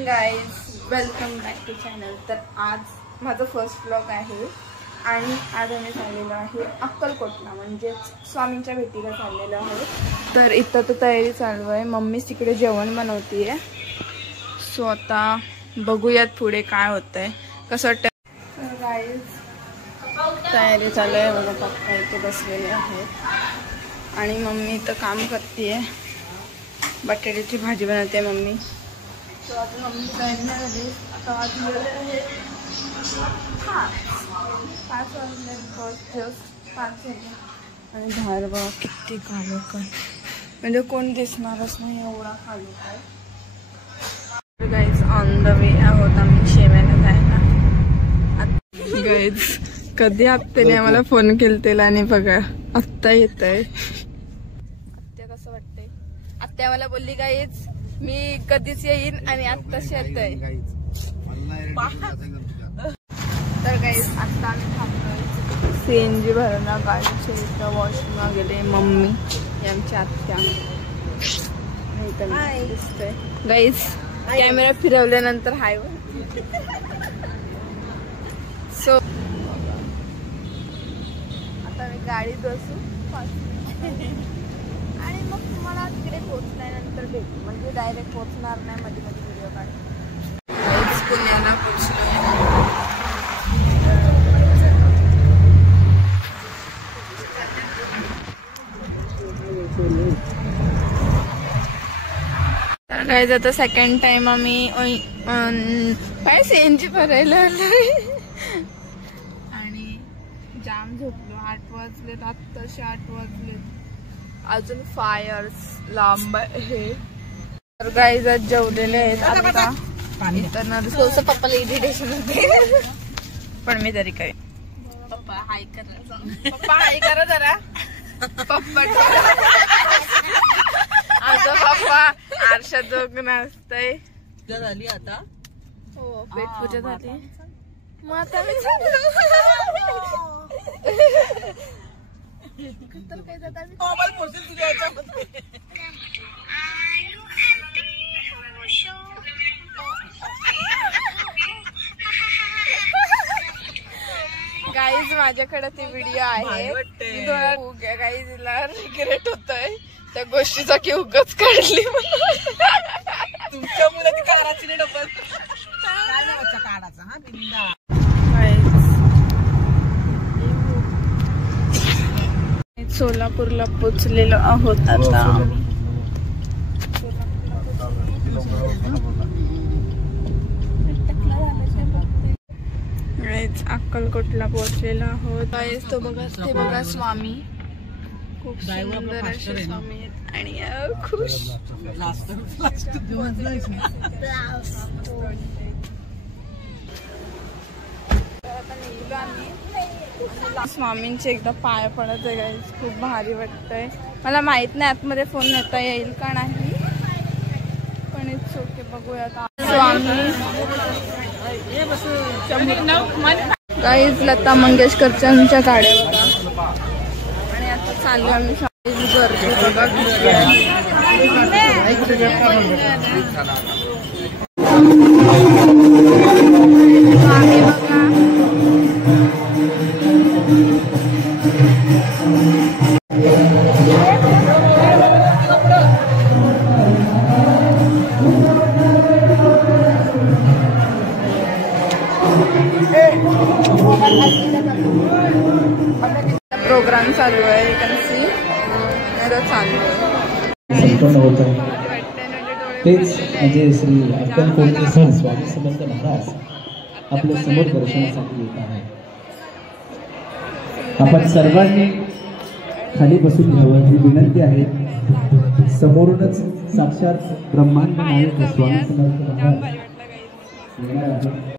Morning guys, welcome back to channel. तर आज माझं फर्स्ट ब्लॉग आहे आणि आज आम्ही चाललेलो आहे अक्कलकोटला, म्हणजे स्वामींच्या भेटीला चाललेलो आहे। तर इथं तर तयारी चालू आहे, मम्मीच तिकडे जेवण बनवतीये। सो आता बघूयात पुढे काय होतंय, कसं वाटतं। गाईज तयारी चालू आहे बघा, पप्पा इथे बसलेले आहेत आणि मम्मी इथं काम करते, बटाट्याची भाजी बनवते मम्मी। तो आता मम्मी तयारी नाही झाली, आता वाजलेले आहे 5 वाजले, जस्ट 5 झाले आणि बाहेर बघा किती कालोख आहे, म्हणजे कोण दिसणारच नाही एवढा कालोख आहे। गाईज ऑन द वे आहोत आम्ही शेव्याला जायला। गाईज कधी आत्याने आम्हाला फोन केलतेला आणि बघा आत्ता येत आहे। आत्या कसं वाटतंय? आत्या मला बोलली गाईज मी कधीच येईन आणि आत्ताच येत आहे। तर गाईज आता आम्ही थांबलोय सीएनजी भरायला, गाडीच्या इथं वॉशरूमला गेले मम्मी आमची आत्या दिसतंय। गाईज कॅमेरा फिरवल्यानंतर हाय सो आता मी गाडीत बसू आणि मग तुम्हाला तिकडे पोहोचल्यानंतर भेटू, म्हणजे डायरेक्ट पोहोचणार नाही, मध्ये मध्ये व्हिडिओ काढ। पुण्याला पोहोचलो। तर गाईज आता सेकंड टाइम आम्ही काय सीएनजी भरायला आलोय आणि जाम झोपलो। 8 वाजलेत, आत्ताशी 8 वाजलेत, अजून 5 hours लांब आहे। तर गाईज आज जेवलेले आहेत आता, तर पप्पाला इरिटेशन होते पण मी तरी काय पप्पा हाय करा, पप्पा हाय करा जरा, पप्पा आता पप्पा आरशात बघून असतंय। झाली आता, हो पेट पूजा झाली, मग आता मी तर काय जाता मोबाईल पोहोचेल तुझ्या याच्यामध्ये। गाईज माझ्याकडे ती व्हिडिओ आहे, गाईजला रिग्रेट होतोय त्या गोष्टीचा की उगाच काढली तुमच्या मुलाची काढाची नाही डबल काढाचा हा बिंदा। सोलापूरला पोचलेलो आहोत आता। अक्कलकोटला पोहोचलेलो आहोत। तो बघा, ते बघा स्वामी, खूप सुंदर असे स्वामी आहेत आणि खुश। स्वामींचे एकदा पाय पडत आहे गाईज, खूप भारी वाटतंय। मला माहित नाही आतमध्ये फोन नेता येईल का नाही, पण इट्स ओके, बघूया। स्वामी गाईज लता मंगेशकरच्या गाड्या बघा आणि आता चालू आम्ही गर्दी बघा प्रोग्राम चालू आहे, चालू तेच म्हणजे श्री अक्कलकोटचे सण स्वामी समर्थ महाराज आपल्या समोर दर्शनासाठी येत आहे। आपण सर्वांनी खाली बसून घ्यावं ही विनंती आहे। समोरूनच साक्षात ब्रह्मांड नायक स्वामी समर्थ महाराज येणार आहेत।